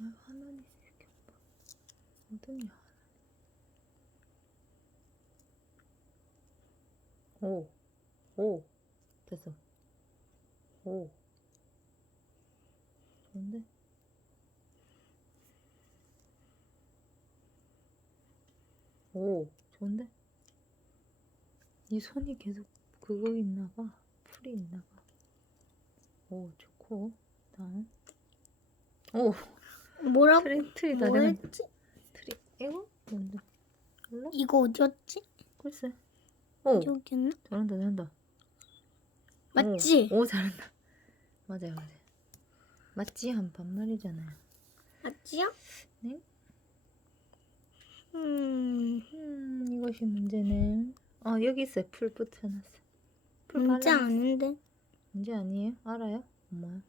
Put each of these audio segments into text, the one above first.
아유, 하나님 이렇게 봐. 어딨냐, 하나님. 오, 오, 됐어. 오. 좋은데? 오, 좋은데? 이 손이 계속 그거 있나 봐. 풀이 있나 봐. 오, 좋고. 다음. 오, 뭐라고? 트리, 트리 다뭐 했지? 트리. 이거? 뭔데? 몰라? 이거 어디였지? 글쎄. 오, 여기였나? 잘한다, 잘한다. 맞지? 오, 오, 잘한다. 맞아요, 맞아요. 맞지? 한 반말이잖아요. 맞지요? 네? 음, 음, 이것이 문제네. 아, 여기 있어요. 풀 붙여놨어. 풀 문제 발라놨어. 아닌데. 문제 아니에요? 알아요? 엄마야.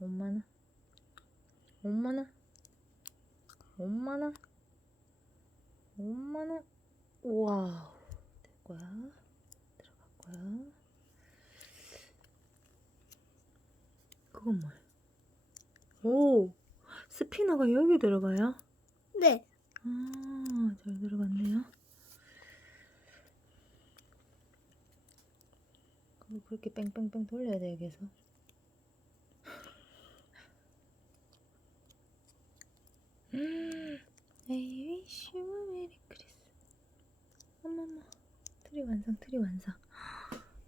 엄마나? 엄마나? 엄마나? 엄마나? 우와. 될 거야. 들어갈 거야. 그건 뭐야? 오! 스피너가 여기 들어가요? 네. 아, 잘 들어갔네요. 그렇게 뺑뺑뺑 돌려야 돼, 여기서. I wish you a merry Christmas. 어머머, 트리 완성, 트리 완성.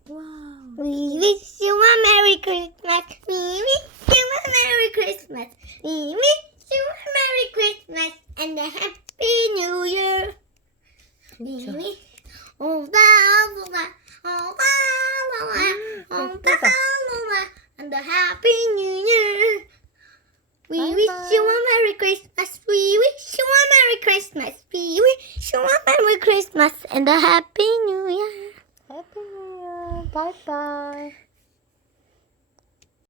와우. We wish you a Merry Christmas. We wish you a Merry Christmas. We wish you a Merry Christmas and a Happy New Year. We 진짜. wish 오바 오바 오바 오바 오바. 오바 and a Happy New Year. We wish you a Merry Christmas. We wish you a Merry Christmas. We wish you a Merry Christmas and a Happy New Year. Happy New Year. Bye bye.